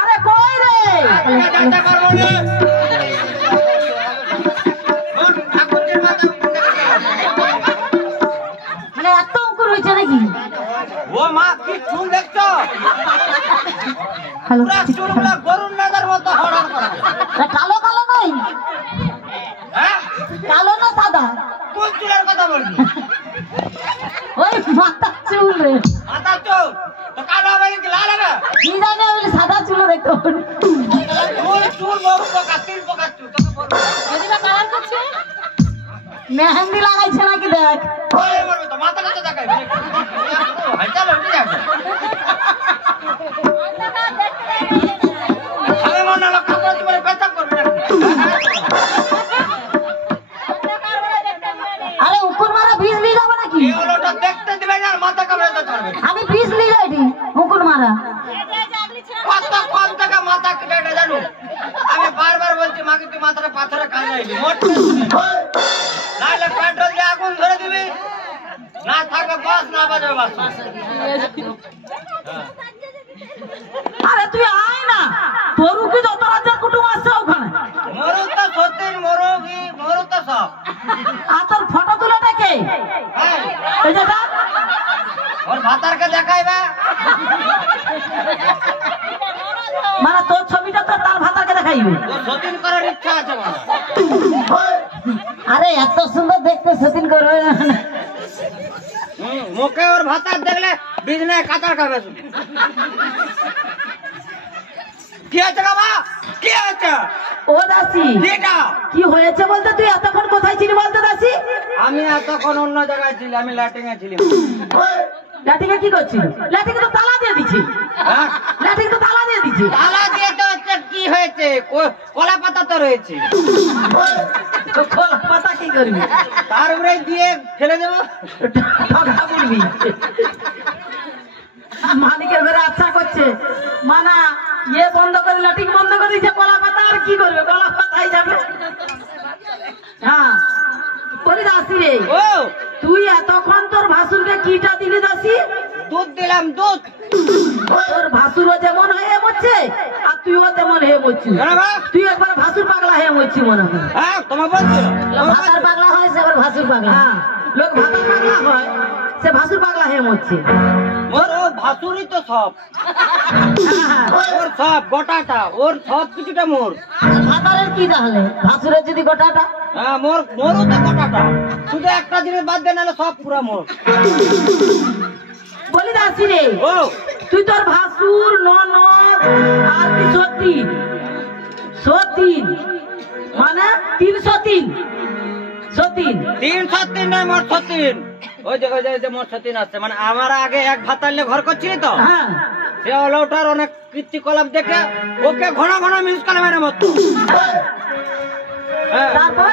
আরে কই রে মানে এত অঙ্কুর হয়েছে নাকি? ও মা কি চুল দেখছো? হ্যালো চুলগুলো গরুর নাগার মতো হড়ার করা। কালো কালো নয়, হ্যাঁ কালো না সাদা? কোন চুলের কথা বলছি? ওই মাথা চুল রে। মাথা চুল তো কালো হবে কি লাল হবে? কি জানে ওই সাদা চুল দেখো। চুল চুল বহু পোকা, তিন পোকা চুল তোকে বলবো। এদিকে কালার করছে, মেহেন্দি লাগাইছে নাকি দেখ। ওই বলবো তো মাথাটা তো দেখাই। হাইটা লড়তে যাবে। আমি মনে হলো কাপড় তোমার পেছাব করবে না। আরে উকুর মারা বীজ নিয়ে যাবো নাকি? এই হলোটা দেখতে দিবে না আর মাথা কামড়াতে পারবে। আমি বীজ নিয়ে যাইনি উকুর মারা। কতক্ষণ থেকে মাথা কেটে জানো? আমি বারবার বলছি মাকে তুই মাথাটা পাথরে কামড়াইবি। নাহলে পেট্রোল দিয়ে আগুন ধরে দিবি, না থাকবে বাস, না বাজবে বাস। আরে তুই আয় না, তোর কি যত রাজ্যের কুটুম আসছে ওখানে? মরু তো সত্যি মরু তো সব। আর তোর ফটো তোলাটা কে? হ্যাঁ, এই যেটা ওর ভাতারকে দেখাইবে। মানে তোর ছবিটা তো তার ভাতাকে দেখাইবে। ও সতীন করার ইচ্ছা আছে মনে হয়। আরে এত সুন্দর দেখতে সতীন করবে না। মুখে ওর ভাতার দেখলে বিজনে কাতার খাবে শুধু। কি আছে বাবা? কি আছে? ও দাসি এটা কি হয়েছে বলতে? তুই এতক্ষণ কোথায় ছিলি বলতে দাসি? আমি এতক্ষণ অন্য জায়গায় ছিলাম, আমি ল্যাটিং এ ছিলাম। লাঠিকে কি করছিল? লাঠিকে তো তালা দিয়ে দিছি। হ্যাঁ, লাঠিকে তো তালা দিয়ে দিছি। তালা দিয়ে তো হচ্ছে কি হয়েছে? কলা পাতা তো রয়েছে, পাতা কি করবি? তার উপরে দিয়ে ফেলে দেবো। ঠকা বলবি। মালিকের ঘরে আচ্ছা করছে, মানা ইয়ে বন্ধ করে লাঠিক বন্ধ করে দিচ্ছে, কলা পাতা আর কি করবে? কলা পাতাই যাবে। হ্যাঁ বলি দাসি রে, ও তুই এতক্ষণ তোর ভাসুরকে কিটা দিলি দাসি? দুধ দিলাম, দুধ। তোর ভাসুরও যেমন হয়ে মরছে আর তুইও তেমন হয়ে মরছিস। কেন বা? তুই একবার ভাসুর পাগলা হয়ে মরছি মনে হয়। হ্যাঁ, তোমার বলছিল ভাতার পাগলা হয় সে আবার ভাসুর পাগলা। হ্যাঁ, লোক ভাতার পাগলা হয় সে ভাসুর পাগলা হয়ে মরছে। ওর ও ভাসুরই তো সব, হ্যাঁ, ওর সব গোটাটা, ওর সব কিছুটা মোর। ভাতারের কি তাহলে? ভাসুরের যদি গোটাটা। হ্যাঁ, মোরও তো গোটাটা, শুধু একটা জিনিস বাদ দিয়ে নাহলে সব পুরা মোর। বলি দাসি রে, ও তুই তোর ভাসুর ননদ আর কি সতীন, সতীন মানে 303 সতীন। 303 নয়, মোর 303। ওই যে মোর 303 আছে, মানে আমার আগে এক ভাতারলে ঘর করছিলি তো, হ্যাঁ সে হলো ওটার অনেক কীর্তিকলাপ দেখে ওকে ঘন ঘন মিস করে মেরে মতো। হ্যাঁ, তারপর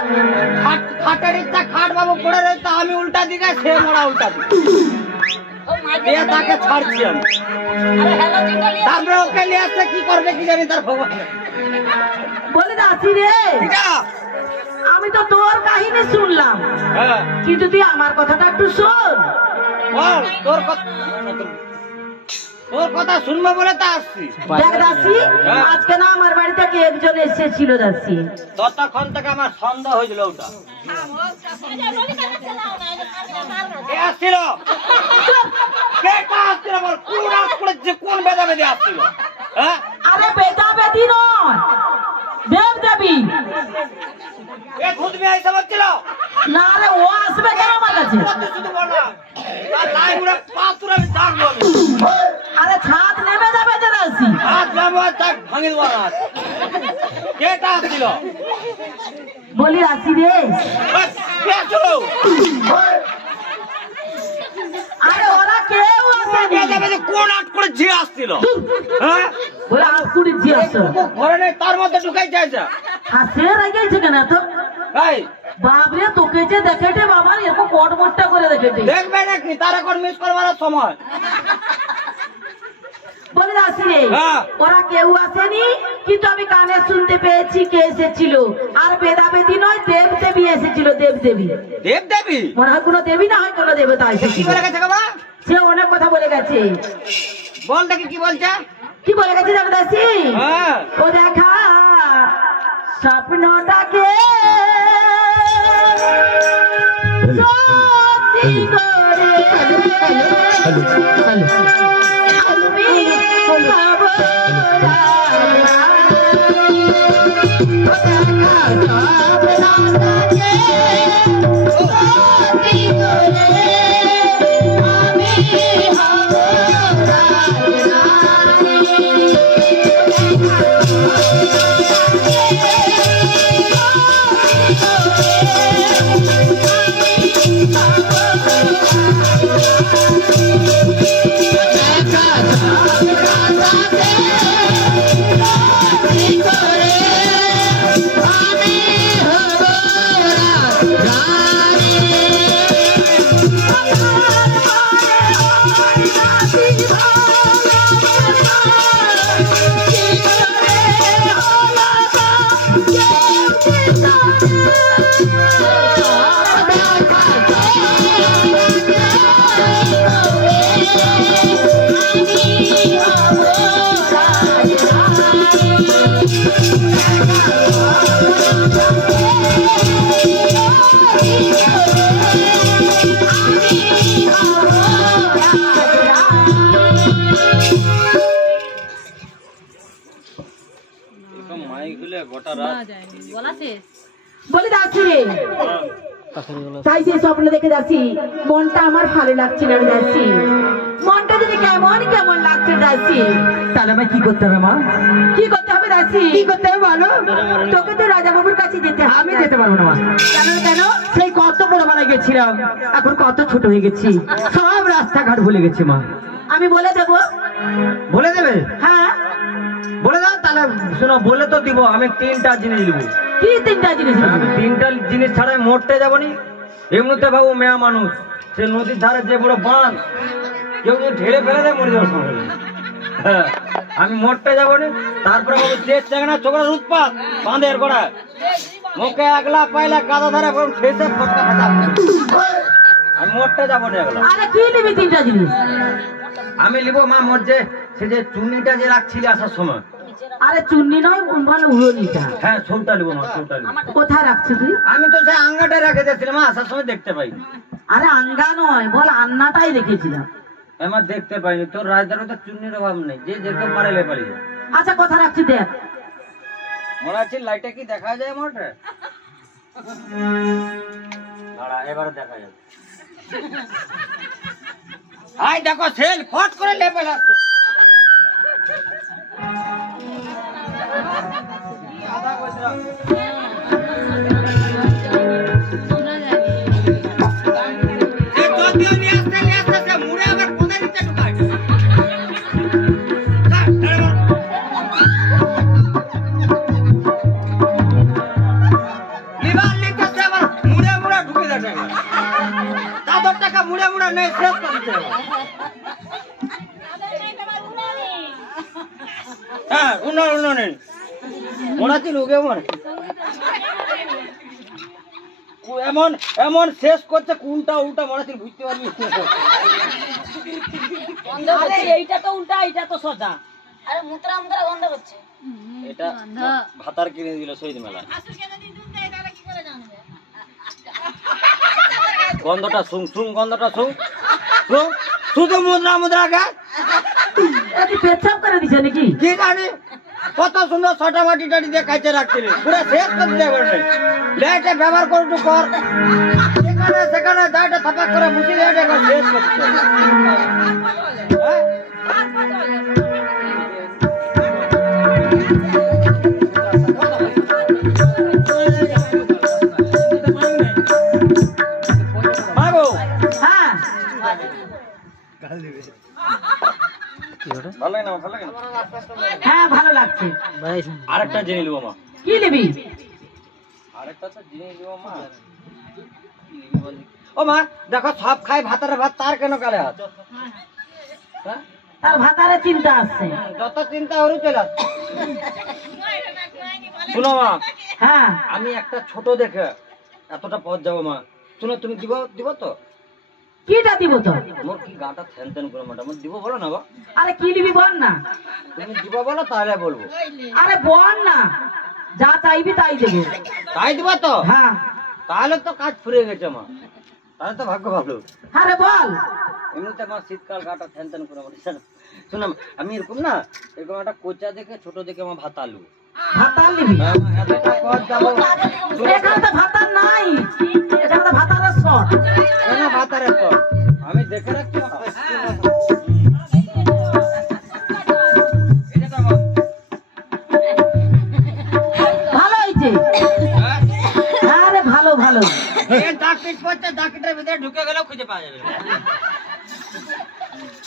খাটের ইচ্ছা খাট বাবু পড়ে রয়েছে, আমি উল্টা দিকে, সে মোড়া উল্টা দিকে দিয়ে তাকে ছাড়ছি আমি। তারপরে ওকে নিয়ে আসতে কি করবে কি জানি তার ভগবান। বলি দাসি রে, আমি তো তোর কাহিনী শুনলাম, হ্যাঁ, কিন্তু তুই আমার কথাটা একটু শোন। বল তোর কথা শুনবো বলে তা আসছি। দেখ দাসি, আজকে না আমার বাড়িতে কে একজন এসেছিল দাসি। ততক্ষণ থেকে আমার সন্দেহ হয়েছিল ওটা কে আসছিল, কে আসছিল বল, কোন রাত করেছে, কোন বেদা বেদে আসছিল? হ্যাঁ, আরে বেটা বেদি নয়, দেব দেবী। এ খুদমি আইসা বলছিল না রে, ও আসবে কেন আমার কাছে? শুধু বল না, আর লাই মুড়ে পাথর আমি জানবো আমি। আরে ছাদ নেমে যাবে যে দাসি। হাত যাবো তাক ভাঙি দেবো না। কেটা আসছিল? বলি দাসি রে, কে আসছিল? আরে ওরা কেউ আসেনি। বেদা বেদে কোন আট করে ঝিয়ে আসছিল? হ্যাঁ, বলে আর কুড়ি জি আসো। ঘরে নেই, তার মধ্যে ঢুকাই চাইছে। হাসে রেগেছে কেন তো? এই বাবরে তোকে যে দেখেটে বাবা, এরকম কট মোটটা করে দেখেটে। দেখবে নাকি তার এখন মিস করবার সময়? বলে দাসি রে, হ্যাঁ। ওরা কেউ আসেনি, কিন্তু আমি কানে শুনতে পেয়েছি কে এসেছিল। আর বেদা বেদি নয়, দেব দেবী এসেছিল। দেব দেবী দেব দেবী মনে হয় কোনো দেবী না হয় কোনো দেবতা কি এসেছিল। বলে গেছে বাবা? সে অনেক কথা বলে গেছে। বল দেখি কি বলছে। কি বলে গেছে জানো দাসি? হ্যাঁ ও দেখা স্বপ্নটাকে সত্যি করে আমি হব রাজরানী। ও দেখা স্বপ্নটাকে সত্যি করে আমি হব বলি দাসি রে, তাই সে স্বপ্ন দেখে যাচ্ছি, মনটা আমার ভালো লাগছে না দাসি। মনটা যদি কেমন কেমন লাগছে দাসি। তাহলে আমি কি করতে হবে মা? কি করতে হবে দাসি? কি করতে হবে বলো? তোকে তো রাজা বাবুর কাছে যেতে হবে। আমি যেতে পারবো না মা। কেন কেন? সেই কত বড় বেলায় গেছিলাম, এখন কত ছোট হয়ে গেছি, সব রাস্তাঘাট ভুলে গেছি মা। আমি বলে দেবো। বলে দেবে? হ্যাঁ বলে দাও তাহলে। শোনো, বলে তো দিব, আমি 3টা জিনিস নিব। কি 3টা জিনিস? আমি 3টা জিনিস ছাড়াই মরতে যাবো নি। এমনিতে বাবু মেয়া মানুষ, সে নদীর ধারে যে বড় বাঁধ, কেউ যদি ঢেলে ফেলে দেয় মরে যাওয়ার সময়। হ্যাঁ, আমি মরতে যাবো নি। তারপরে বাবু চেক চাকনা ছোকরার উৎপাত বাঁধের গোড়া, মুখে একলা পাইলা কাদা ধারে ঠেসে ফটকা ফাটা। আমি মরতে যাবো না একলা। আরে কি নিবি 3টা জিনিস? আমি লিবো মা মোর যে সে যে চুন্নিটা যে রাখছিলি আসার সময়। আরে চুন্নি নয়, ভালো উড়নিটা। হ্যাঁ, সৌটা লিবো মা, সৌটা লিবো। কোথায় রাখছিস তুই? আমি তো সে আঙ্গাটা রেখে দিয়েছিলাম মা, আসার সময় দেখতে পাইনি। আরে আঙ্গা নয়, বল আন্নাটাই রেখেছিলাম। আমার দেখতে পাইনি। তোর রাজদার তো চুন্নির অভাব নেই, যে যেরকম পারে লে পারি। আচ্ছা কোথায় রাখছিস দেখ। মনে হচ্ছে লাইটে কি দেখা যায় মোটে? দাঁড়া, এবারে দেখা যাবে। আই দেখো সেল ফট করে লেপে লাগছে। হ্যাঁ, নেই মনে ছিল এমন এমন শেষ করছে, কোনটা উল্টা মনে ছিল বুঝতে পারবি। এইটা তো উল্টা, এইটা তো সোজা। আরে মুত্রা মুত্রা গন্ধ করছে। এটা ভাতার কিনে দিল শহীদ মেলা। গন্ধটা শুং শুং, গন্ধটা শুং শুং শুধু মুদ্রা মুদ্রা গা পেছাব করে দিছে নাকি? কি জানি কত সুন্দর ছটা মাটি টাটি দিয়ে কাছে রাখছিলি, পুরো শেষ করে দিয়ে বলবে। লাইটে ব্যবহার করে একটু কর, সেখানে সেখানে লাইটে থাপাক করে মুছি লাইটে শেষ করছে। হ্যাঁ হ্যাঁ ভালো লাগছে। আরেকটা জিনিস নিবো মা। কি নিবি? আরেকটা তো জিনিস নিবো মা। ও মা দেখো, সব খাই ভাতের ভাত, তার কেন কালে হাত? তার ভাতারে চিন্তা আসছে। যত চিন্তা ওরই চলে আসছে। শুনো মা, হ্যাঁ আমি একটা ছোট দেখে এতটা পথ যাবো মা। শুনো, তুমি দিব দিব তো? কিটা দিব তো? মোর কি গাটা থেন থেন করে মোটামুটি দিব বলো না গো। আরে কি নিবি বল না। তুমি দিব বলো তাহলে বলবো। আরে বল না, যা চাইবি তাই দেবো। তাই দিব তো? হ্যাঁ। তাহলে তো কাজ ফুরে গেছে মা, তাহলে তো ভাগ্য ভালো। আরে বল। এমনিতে আমার শীতকাল গাটা থেন থেন করে মোটামুটি। শোনো আমি এরকম না, এরকম একটা কোচা দেখে ছোট দেখে আমার ভাত আলু ভাতার নিবি? এতটা পথ যাবো। এখানে তো ভাতার নাই, এখানে তো ভাতারের শর্ট। কেন ভাতারের তো আমি দেখে রাখছি। ভালো হয়েছে। আরে ভালো ভালো। ডাকিট পড়ছে, ডাকিটের ভিতরে ঢুকে গেলেও খুঁজে পাওয়া যাবে।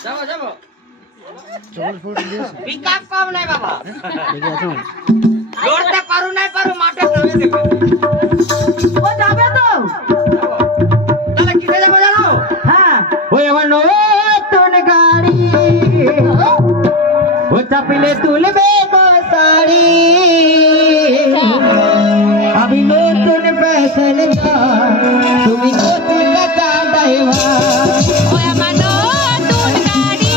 যাবো যাবো। পিকআপ কম নাই বাবা, লড়তে পারু নাই পারু মাঠে নামে দেবে। ও যাবে তো? তাহলে কিসে যাবো জানো? হ্যাঁ। ওই আমার নতুন গাড়ি, ও চাপিলে তুলবে গো শাড়ি, আমি নতুন প্যাসেঞ্জার, তুমি কোথায় কাটা ড্রাইভার। ওই আমার নতুন গাড়ি,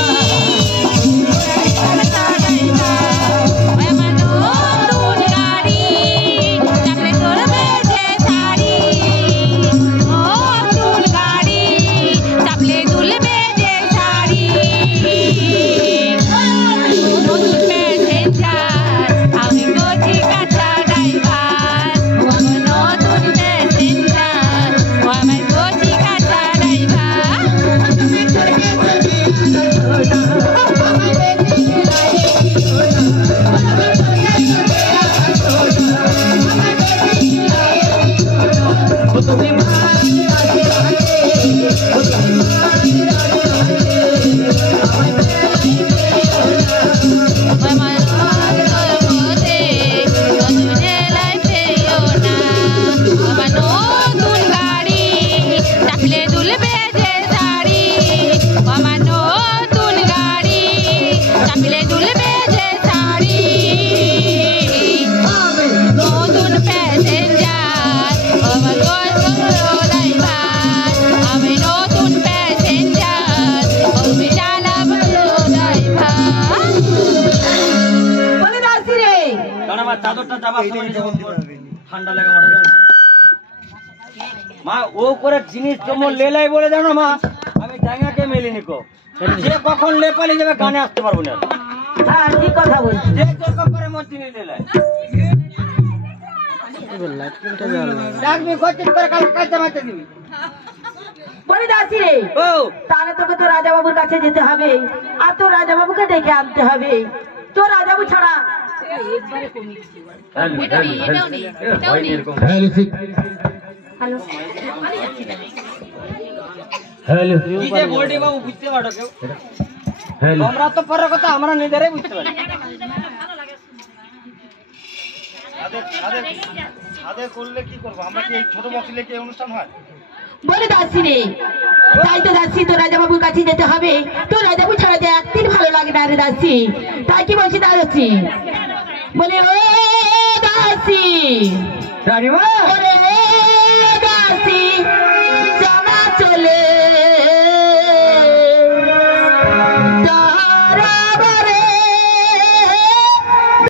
ওই আমার নতুন গাড়ি, চাপলে তুলবে যে শাড়ি, নতুন গাড়ি, চাপলে তুলবে যে শাড়ি, নতুন প্যাসেঞ্জার, আমি কোচি কাটা ড্রাইভার, ও আমার নতুন প্যাসেঞ্জার, ও আমার কোচি কাটা ড্রাইভার। চাদরটা চাবার সময় ঠান্ডা লেগে মরে যাবে মা। ও করে জিনিস তোমার লেলাই বলে জানো মা, আমি জায়গাকে মেলিনি কো, যে কখন লে পালিয়ে যাবে গানে আসতে পারবো না। হ্যাঁ ঠিক কথা বলছি। যে যেরকম করে মোর জিনিস লেলাই ডাকবি খচিত করে কাল কাজে মারতে দিবি। বলি দাসি রে, ও তাহলে তোকে তো রাজা বাবুর কাছে যেতে হবে, আর তো রাজা বাবুকে ডেকে আনতে হবে। তো রাজা বাবু ছাড়া বুঝতে পারো কেউ? আমরা তো পরের কথা আমরা নিজেরাই বুঝতে পারি। করলে কি করবো আমরা? কি ছোট বক্সিলে কি অনুষ্ঠান হয়? বলে দাসি রে, তাই তো দাসি তো রাজা বাবুর কাছে যেতে হবে। তো রাজা বাবু ছাড়া যে একদিন ভালো লাগে না রে দাসি, তাই কি বলছি দাসি? বলে ও দাসি, রানীমা, ওরে দাসি,